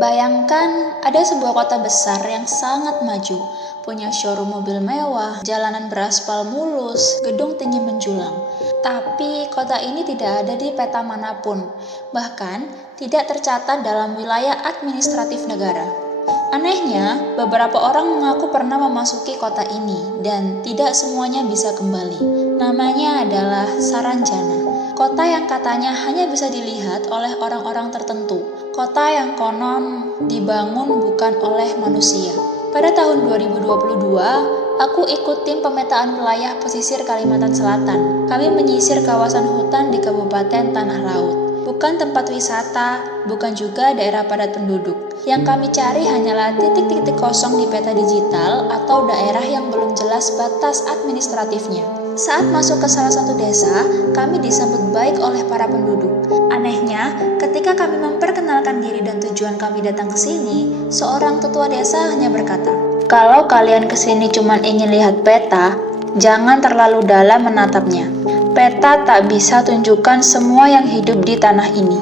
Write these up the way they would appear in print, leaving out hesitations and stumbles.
Bayangkan ada sebuah kota besar yang sangat maju, punya showroom mobil mewah, jalanan beraspal mulus, gedung tinggi menjulang. Tapi kota ini tidak ada di peta manapun, bahkan tidak tercatat dalam wilayah administratif negara. Anehnya, beberapa orang mengaku pernah memasuki kota ini dan tidak semuanya bisa kembali. Namanya adalah Saranjana, kota yang katanya hanya bisa dilihat oleh orang-orang tertentu. Kota yang konon dibangun bukan oleh manusia. Pada tahun 2022, aku ikut tim pemetaan wilayah pesisir Kalimantan Selatan. Kami menyisir kawasan hutan di Kabupaten Tanah Laut. Bukan tempat wisata, bukan juga daerah padat penduduk. Yang kami cari hanyalah titik-titik kosong di peta digital atau daerah yang belum jelas batas administratifnya. Saat masuk ke salah satu desa, kami disambut baik oleh para penduduk. Anehnya, ketika kami memperkenalkan diri dan tujuan kami datang ke sini, seorang tetua desa hanya berkata, "Kalau kalian ke sini cuma ingin lihat peta, jangan terlalu dalam menatapnya. Peta tak bisa tunjukkan semua yang hidup di tanah ini."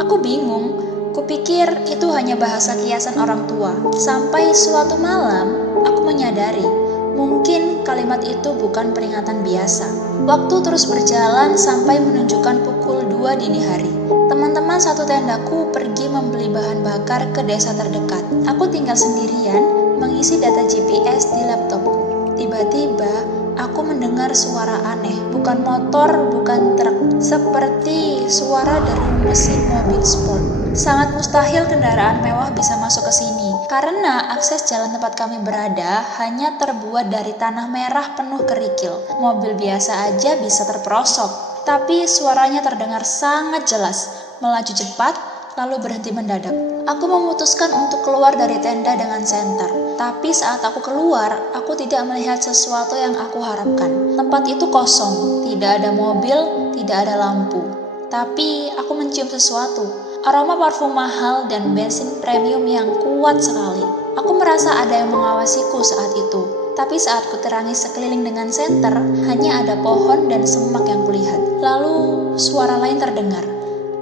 Aku bingung, kupikir itu hanya bahasa kiasan orang tua. Sampai suatu malam, aku menyadari mungkin kalimat itu bukan peringatan biasa. Waktu terus berjalan sampai menunjukkan pukul 2 dini hari. Teman-teman satu tendaku pergi membeli bahan bakar ke desa terdekat. Aku tinggal sendirian mengisi data GPS di laptopku. Tiba-tiba, aku mendengar suara aneh, bukan motor, bukan truk, seperti suara dari mesin mobil sport. Sangat mustahil kendaraan mewah bisa masuk ke sini, karena akses jalan tempat kami berada hanya terbuat dari tanah merah penuh kerikil. Mobil biasa aja bisa terperosok, tapi suaranya terdengar sangat jelas, melaju cepat, lalu berhenti mendadak. Aku memutuskan untuk keluar dari tenda dengan senter. Tapi saat aku keluar, aku tidak melihat sesuatu yang aku harapkan. Tempat itu kosong, tidak ada mobil, tidak ada lampu. Tapi aku mencium sesuatu, aroma parfum mahal dan bensin premium yang kuat sekali. Aku merasa ada yang mengawasiku saat itu. Tapi saat kuterangi sekeliling dengan senter, hanya ada pohon dan semak yang kulihat. Lalu suara lain terdengar.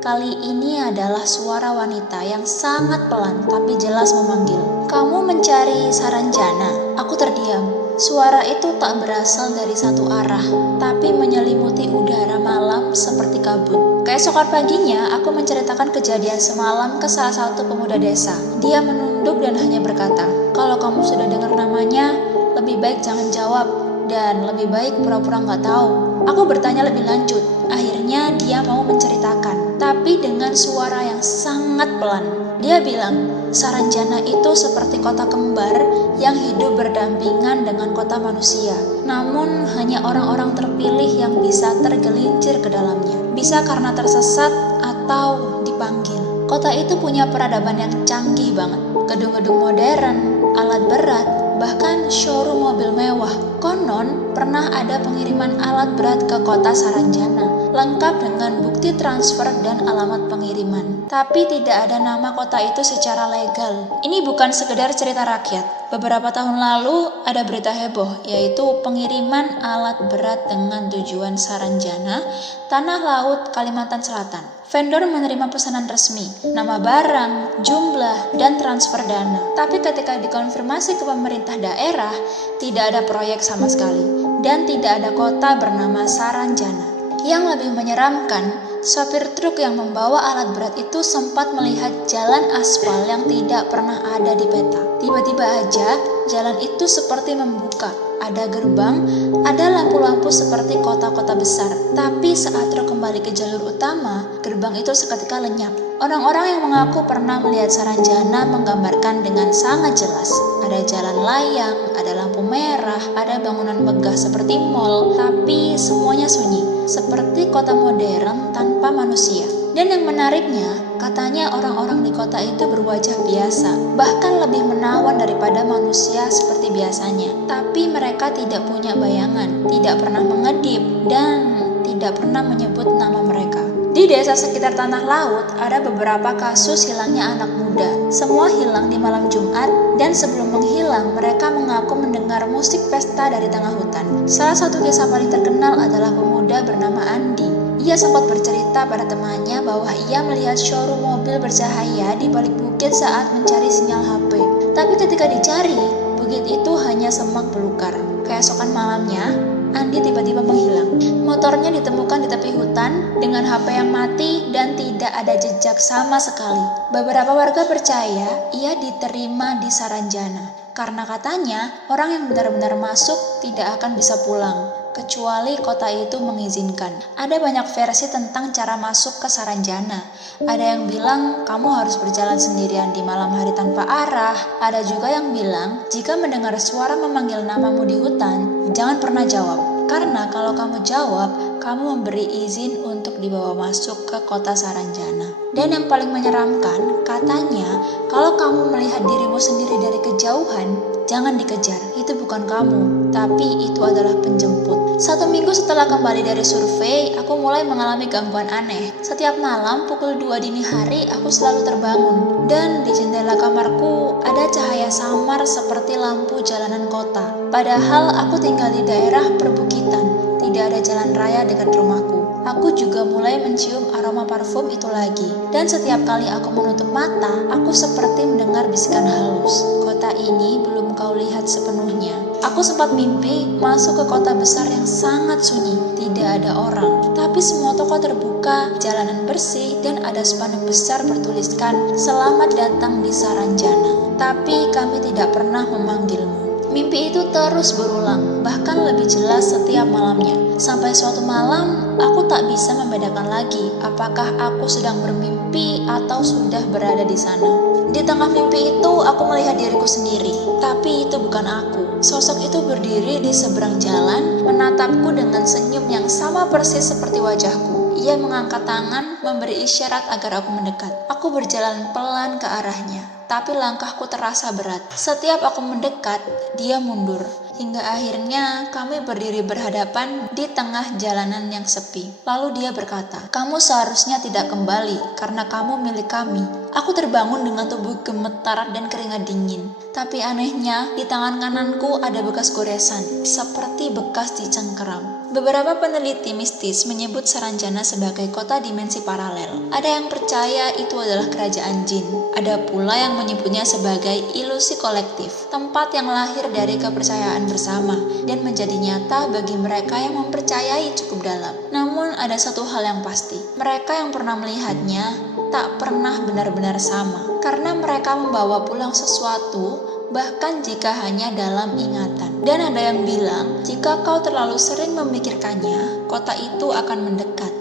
Kali ini adalah suara wanita yang sangat pelan tapi jelas memanggil. "Kamu mencari Saranjana?" Aku terdiam. Suara itu tak berasal dari satu arah, tapi menyelimuti udara malam seperti kabut. Keesokan paginya, aku menceritakan kejadian semalam ke salah satu pemuda desa. Dia menunduk dan hanya berkata, "Kalau kamu sudah dengar namanya, lebih baik jangan jawab, dan lebih baik pura-pura nggak tahu." Aku bertanya lebih lanjut. Akhirnya dia mau menceritakan, tapi dengan suara yang sangat pelan. Dia bilang, Saranjana itu seperti kota kembar yang hidup berdampingan dengan kota manusia. Namun hanya orang-orang terpilih yang bisa tergelincir ke dalamnya. Bisa karena tersesat atau dipanggil. Kota itu punya peradaban yang canggih banget. Gedung-gedung modern, alat berat, bahkan showroom mobil mewah. Konon pernah ada pengiriman alat berat ke kota Saranjana, lengkap dengan bukti transfer dan alamat pengiriman. Tapi tidak ada nama kota itu secara legal. Ini bukan sekedar cerita rakyat. Beberapa tahun lalu ada berita heboh, yaitu pengiriman alat berat dengan tujuan Saranjana, Tanah Laut, Kalimantan Selatan. Vendor menerima pesanan resmi, nama barang, jumlah, dan transfer dana. Tapi ketika dikonfirmasi ke pemerintah daerah, tidak ada proyek sama sekali, dan tidak ada kota bernama Saranjana. Yang lebih menyeramkan, sopir truk yang membawa alat berat itu sempat melihat jalan aspal yang tidak pernah ada di peta. Tiba-tiba aja, jalan itu seperti membuka. Ada gerbang, ada lampu-lampu seperti kota-kota besar. Tapi saat truk kembali ke jalur utama, gerbang itu seketika lenyap. Orang-orang yang mengaku pernah melihat Saranjana menggambarkan dengan sangat jelas. Ada jalan layang, ada lampu merah, ada bangunan megah seperti mall, tapi semuanya sunyi, seperti kota modern tanpa manusia. Dan yang menariknya, katanya orang-orang di kota itu berwajah biasa, bahkan lebih menawan daripada manusia seperti biasanya. Tapi mereka tidak punya bayangan, tidak pernah mengedip, dan tidak pernah menyebut nama mereka. Di desa sekitar Tanah Laut, ada beberapa kasus hilangnya anak muda. Semua hilang di malam Jumat, dan sebelum menghilang, mereka mengaku mendengar musik pesta dari tengah hutan. Salah satu kisah paling terkenal adalah pemuda bernama Andi. Ia sempat bercerita pada temannya bahwa ia melihat showroom mobil bercahaya di balik bukit saat mencari sinyal HP. Tapi ketika dicari, bukit itu hanya semak belukar. Keesokan malamnya, Andi tiba-tiba menghilang. Motornya ditemukan di tepi hutan dengan HP yang mati dan tidak ada jejak sama sekali. Beberapa warga percaya ia diterima di Saranjana karena katanya orang yang benar-benar masuk tidak akan bisa pulang kecuali kota itu mengizinkan. Ada banyak versi tentang cara masuk ke Saranjana. Ada yang bilang kamu harus berjalan sendirian di malam hari tanpa arah. Ada juga yang bilang jika mendengar suara memanggil namamu di hutan, jangan pernah jawab. Karena kalau kamu jawab, kamu memberi izin untuk dibawa masuk ke kota Saranjana. Dan yang paling menyeramkan, katanya kalau kamu melihat dirimu sendiri dari kejauhan, jangan dikejar. Itu bukan kamu, tapi itu adalah penjemput. 1 minggu setelah kembali dari survei, aku mulai mengalami gangguan aneh. Setiap malam pukul 2 dini hari, aku selalu terbangun. Dan di jendela kamarku ada cahaya samar seperti lampu jalanan kota. Padahal aku tinggal di daerah perbukitan, tidak ada jalan raya dekat rumahku. Aku juga mulai mencium aroma parfum itu lagi. Dan setiap kali aku menutup mata, aku seperti mendengar bisikan halus. Kota ini belum kau lihat sepenuhnya. Aku sempat mimpi masuk ke kota besar yang sangat sunyi. Tidak ada orang, tapi semua toko terbuka, jalanan bersih, dan ada spanduk besar bertuliskan "Selamat datang di Saranjana. Tapi kami tidak pernah memanggilmu." Mimpi itu terus berulang, bahkan lebih jelas setiap malamnya. Sampai suatu malam, aku tak bisa membedakan lagi apakah aku sedang bermimpi atau sudah berada di sana. Di tengah mimpi itu, aku melihat diriku sendiri, tapi itu bukan aku. Sosok itu berdiri di seberang jalan, menatapku dengan senyum yang sama persis seperti wajahku. Ia mengangkat tangan, memberi isyarat agar aku mendekat. Aku berjalan pelan ke arahnya, tapi langkahku terasa berat. Setiap aku mendekat, dia mundur. Hingga akhirnya kami berdiri berhadapan di tengah jalanan yang sepi. Lalu dia berkata, "Kamu seharusnya tidak kembali karena kamu milik kami." Aku terbangun dengan tubuh gemetar dan keringat dingin. Tapi anehnya, di tangan kananku ada bekas goresan, seperti bekas dicengkeram. Beberapa peneliti mistis menyebut Saranjana sebagai kota dimensi paralel. Ada yang percaya itu adalah kerajaan jin. Ada pula yang menyebutnya sebagai ilusi kolektif, tempat yang lahir dari kepercayaan bersama dan menjadi nyata bagi mereka yang mempercayai cukup dalam. Namun ada satu hal yang pasti, mereka yang pernah melihatnya tak pernah benar-benar sama, karena mereka membawa pulang sesuatu, bahkan jika hanya dalam ingatan. Dan ada yang bilang, jika kau terlalu sering memikirkannya, kota itu akan mendekat.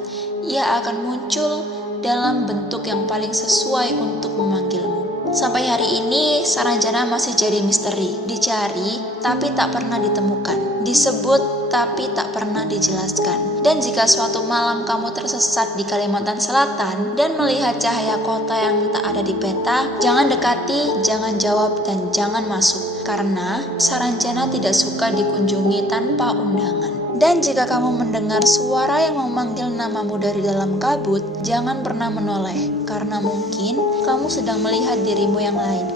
Ia akan muncul dalam bentuk yang paling sesuai untuk memanggilmu. Sampai hari ini, Saranjana masih jadi misteri. Dicari, tapi tak pernah ditemukan. Disebut, tapi tak pernah dijelaskan. Dan jika suatu malam kamu tersesat di Kalimantan Selatan dan melihat cahaya kota yang tak ada di peta, jangan dekati, jangan jawab, dan jangan masuk. Karena Saranjana tidak suka dikunjungi tanpa undangan. Dan jika kamu mendengar suara yang memanggil namamu dari dalam kabut, jangan pernah menoleh, karena mungkin kamu sedang melihat dirimu yang lain.